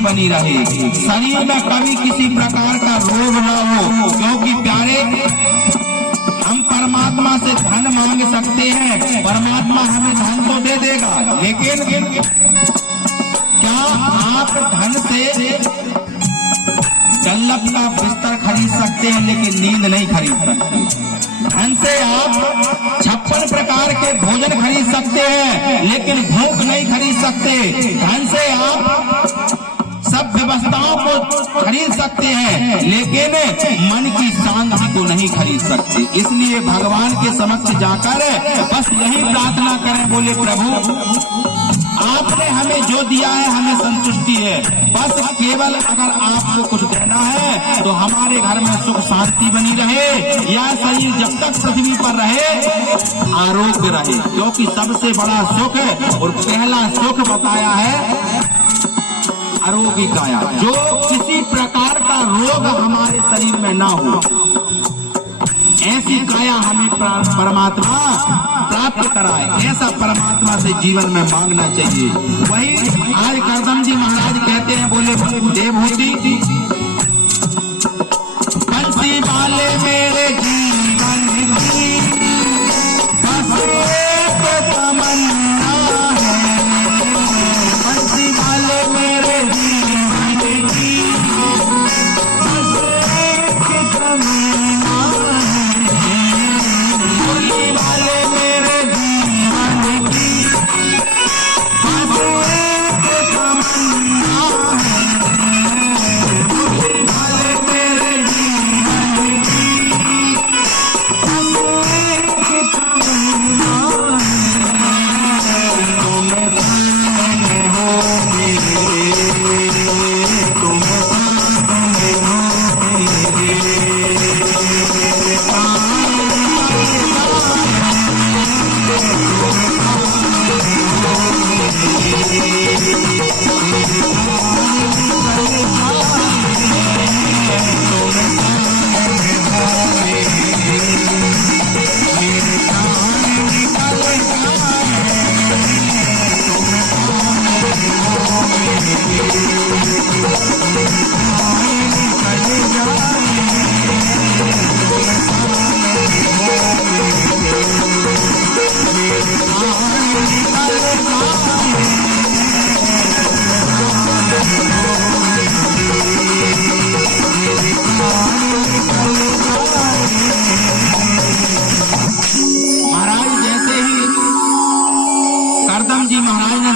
बनी रहे, शरीर में कभी किसी प्रकार का रोग न हो, क्योंकि प्यारे हम परमात्मा से धन मांग सकते हैं, परमात्मा हमें धन तो दे देगा, लेकिन क्या आप धन से डल्लब का बिस्तर खरीद सकते हैं लेकिन नींद नहीं खरीद सकते? धन से आप 56 प्रकार के भोजन खरीद सकते हैं लेकिन भूख नहीं खरीद सकते। धन से आप सब व्यवस्थाओं को खरीद सकते हैं लेकिन मन की शांति को नहीं खरीद सकते। इसलिए भगवान के समक्ष जाकर बस यही प्रार्थना करें, बोले प्रभु आपने हमें जो दिया है हमें संतुष्टि है, बस केवल अगर आपको कुछ देना है तो हमारे घर में सुख शांति बनी रहे, यह शरीर जब तक पृथ्वी पर रहे आरोग्य रहे, क्योंकि सबसे बड़ा सुख और पहला सुख बताया है आरोग्य काया, जो किसी प्रकार का रोग हमारे शरीर में ना हो, ऐसी काया हमें परमात्मा प्राप्त कराए, ऐसा परमात्मा से जीवन में मांगना चाहिए। वही आज करदम जी महाराज कहते हैं, बोले देवहूति बंसी वाले मेरे जीवन की बस एक तमन्ना है, बंसी वाले मेरे जीवन की बस एक तमन्ना है, बोली वाले मेरे जीवन की बस एक तमन्ना है, बोली वाले मेरे जीवन की बस एक तमन्ना है, तुम संग हो मेरे, तुम संग हो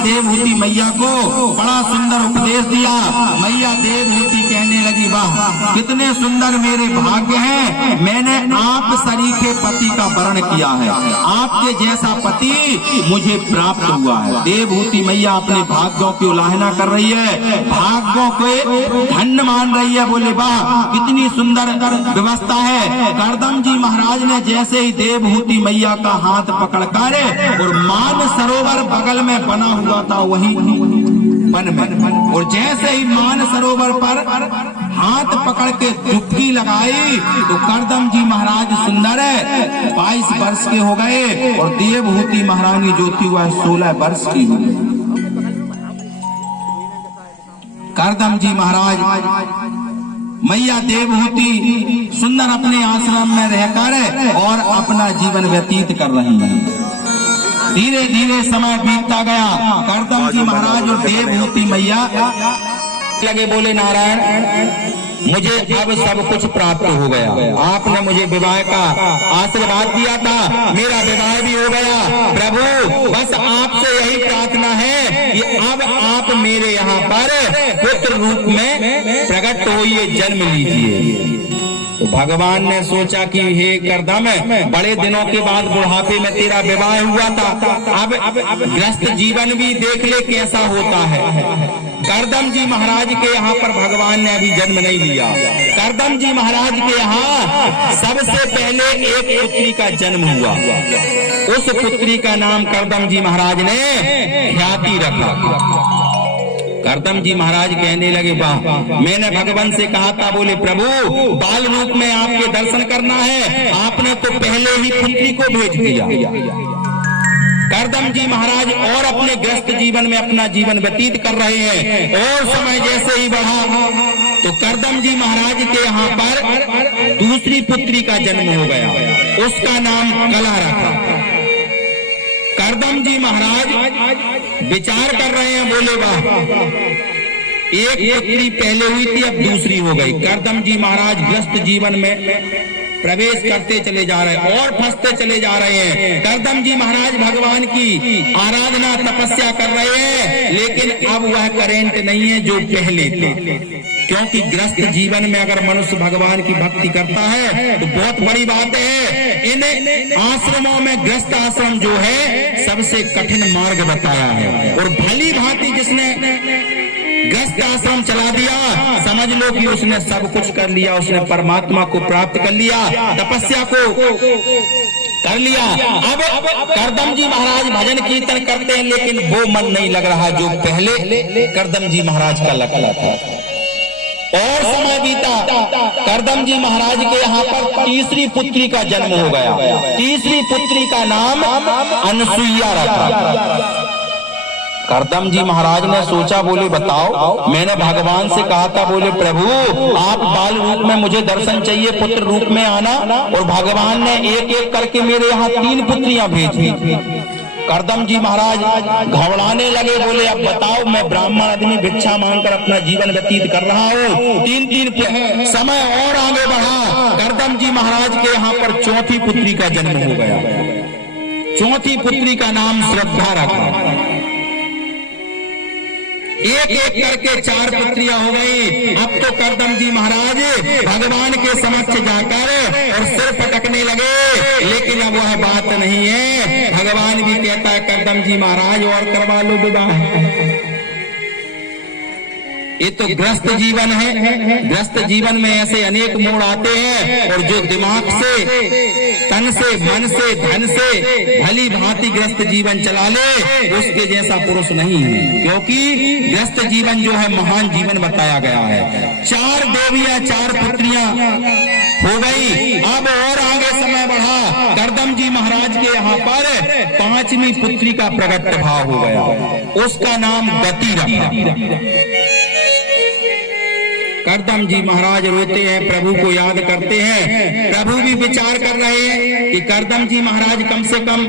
देवहूति मैया को बड़ा सुंदर उपदेश दिया। मैया देवहूति कहने लगी, वाह कितने सुंदर मेरे भाग्य हैं, मैंने आप सरीखे पति का वर्ण किया है, आपके जैसा पति मुझे प्राप्त हुआ है। देवहूति मैया अपने भाग्यों की उलाहना कर रही है, भाग्यों को धन्य मान रही है। बोले वाह कितनी सुंदर व्यवस्था है। करदम जी महाराज ने जैसे ही देवहूति मैया का हाथ पकड़कर और मान सरोवर बगल में बना हुआ था वही वन में, और जैसे ही मान सरोवर पर हाथ पकड़ के डुबकी लगाई तो करदम जी महाराज सुंदर 22 वर्ष के हो गए और देवहूति महारानी जो थी वह 16 वर्ष की हुई। करदम जी महाराज मैया देवहूति सुंदर अपने आश्रम में रहकर और अपना जीवन व्यतीत कर रही है। धीरे धीरे समय बीतता गया। करदम जी महाराज और देवहूति मैया लगे, बोले नारायण मुझे अब सब कुछ प्राप्त हो गया, आपने मुझे विवाह का आशीर्वाद दिया था, मेरा विवाह भी हो गया। प्रभु बस आपसे यही प्रार्थना है कि अब आप मेरे यहाँ पर पुत्र रूप में प्रकट होइए, जन्म लीजिए। तो भगवान ने सोचा कि हे करदम बड़े दिनों के बाद बुढ़ापे में तेरा विवाह हुआ था, अब ग्रस्त जीवन भी देख ले कैसा होता है। करदम जी महाराज के यहाँ पर भगवान ने अभी जन्म नहीं लिया। करदम जी महाराज के यहाँ सबसे पहले एक पुत्री का जन्म हुआ। उस पुत्री का नाम करदम जी महाराज ने ख्याति रखा। करदम जी महाराज कहने लगे, वाह, मैंने भगवान से कहा था, बोले प्रभु बाल रूप में आपके दर्शन करना है, आपने तो पहले ही पुत्री को भेज दिया। करदम जी महाराज और अपने ग्रस्त जीवन में अपना जीवन व्यतीत कर रहे हैं, और समय जैसे ही बढ़ा तो करदम जी महाराज के यहाँ पर दूसरी पुत्री का जन्म हो गया, उसका नाम कला रखा। करदम जी महाराज विचार कर रहे हैं, बोले वाह, एक पुत्री पहले हुई थी, अब दूसरी हो गई। करदम जी महाराज ग्रस्त जीवन में प्रवेश करते चले जा रहे हैं और फंसते चले जा रहे हैं। करदम जी महाराज भगवान की आराधना तपस्या कर रहे हैं, लेकिन अब वह करेंट नहीं है जो पहले थे, क्योंकि ग्रस्त जीवन में अगर मनुष्य भगवान की भक्ति करता है तो बहुत बड़ी बात है। इन आश्रमों में ग्रस्त आश्रम जो है सबसे कठिन मार्ग बताया है, और भली भांति जिसने ग्रस्त आश्रम चला दिया, समझ लो कि उसने सब कुछ कर लिया, उसने परमात्मा को प्राप्त कर लिया, तपस्या को कर लिया। अब करदम जी महाराज भजन कीर्तन करते हैं, लेकिन वो मन नहीं लग रहा जो पहले करदम जी महाराज का लगता था। और समय बीता, करदम जी महाराज के यहाँ पर तीसरी पुत्री का जन्म हो गया। तीसरी पुत्री का नाम अनसुईया रखा। करदम जी महाराज ने सोचा, बोले बताओ, मैंने भगवान से कहा था, बोले प्रभु आप बाल रूप में मुझे दर्शन चाहिए, पुत्र रूप में आना, और भगवान ने एक एक करके मेरे यहाँ 3 पुत्रियां भेजी। करदम जी महाराज घबराने लगे, बोले अब बताओ, मैं ब्राह्मण आदमी भिक्षा मांगकर अपना जीवन व्यतीत कर रहा हूँ, 3 समय और आगे बढ़ा। करदम जी महाराज के यहाँ पर चौथी पुत्री का जन्म हो गया। चौथी पुत्री का नाम श्रद्धा रखा। एक एक करके 4 पुत्रियां हो गई। अब तो करदम जी महाराज भगवान के समक्ष जाकर और सिर पटकने लगे, लेकिन अब वह बात नहीं है। भगवान भी कहता है, करदम जी महाराज और करवा लो विवाह। ये तो ग्रस्त जीवन है। ग्रस्त जीवन में ऐसे अनेक मोड़ आते हैं, और जो दिमाग से, तन से, मन से, धन से भली भांति ग्रस्त जीवन चला ले, उसके जैसा पुरुष नहीं है, क्योंकि ग्रस्त जीवन जो है महान जीवन बताया गया है। 4 देवियां 4 पुत्रियां हो गई। अब और आगे समय बढ़ा, करदम जी महाराज के यहाँ पर 5वीं पुत्री का प्रकट भाव हो गया, उसका नाम गति रखा। करदम जी महाराज रोते हैं, प्रभु को याद करते हैं। प्रभु भी विचार कर रहे हैं कि करदम जी महाराज कम से कम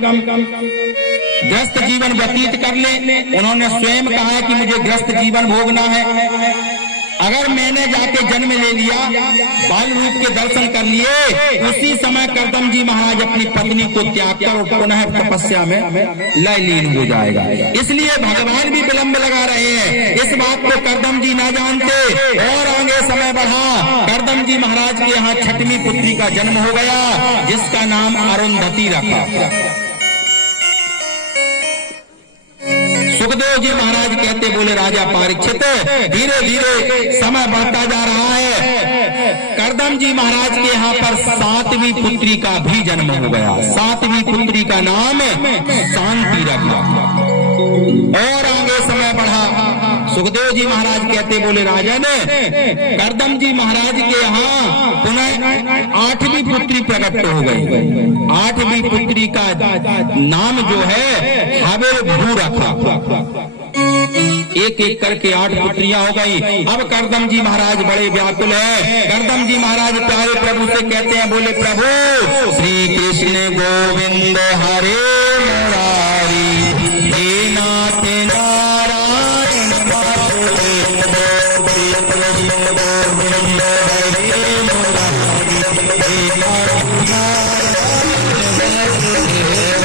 ग्रस्त जीवन व्यतीत कर ले। उन्होंने स्वयं कहा है कि मुझे ग्रस्त जीवन भोगना है। अगर मैंने जाके जन्म ले लिया, बाल रूप के दर्शन कर लिए, उसी समय करदम जी महाराज अपनी पत्नी को त्याग कर पुनः तपस्या में लय लीन हो जाएगा। इसलिए भगवान भी विलंब लगा रहे हैं। इस बात को करदम जी ना जानते, और आगे समय बढ़ा। करदम जी महाराज के यहाँ 6वीं पुत्री का जन्म हो गया, जिसका नाम अरुंधति रखा। सुखदेव जी महाराज कहते, बोले राजा परीक्षित, धीरे धीरे समय बढ़ता जा रहा है। करदम जी महाराज के यहाँ पर 7वीं पुत्री का भी जन्म हो गया। 7वीं पुत्री का नाम शांति रखा। और आगे समय बढ़ा। सुखदेव जी महाराज कहते, बोले राजन, करदम जी महाराज के यहाँ पुनः 8वीं पुत्री प्रकट हो गई। 8वीं पुत्री का नाम जो है हवेल भू रखा। एक एक करके 8 पुत्रियां हो गई। अब करदम जी महाराज बड़े व्याकुल है। करदम जी महाराज प्यारे प्रभु से कहते हैं, बोले प्रभु श्री कृष्ण गोविंद हरे मुरारी, हे नाथ नारायण वासुदेव, कृष्ण गोविंद हरे मुरारी, हे नाथ नारायण वासुदेव,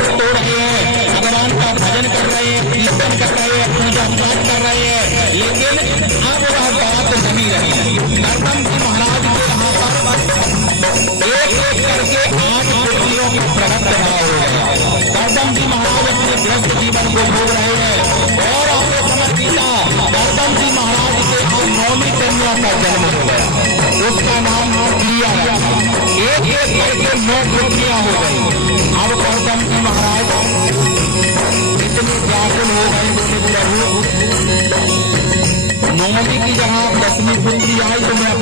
को तोड़ रहे हैं, भगवान का भजन कर रहे हैं, कीर्तन कर रहे हैं, पूजा पाठ कर रहे हैं, लेकिन अब वह बात नहीं रही। करदम जी महाराज के यहाँ पर एक एक करके 8 पुत्रियों का प्रबंध रहा हो गया। करदम जी महाराज अपने व्यस्त जीवन को भोग रहे हैं और अपने समय बीता। करदम जी महाराज के यहाँ 9वीं कन्या का जन्म हो गया, उसका नाम प्रिया रखा। एक एक करके 9 पुत्रियां हो गई। अब करदम जी महाराज इतने व्याकुल हो गए, बोले प्रभु 9वीं की जगह 10वीं पुत्री आई तो मैं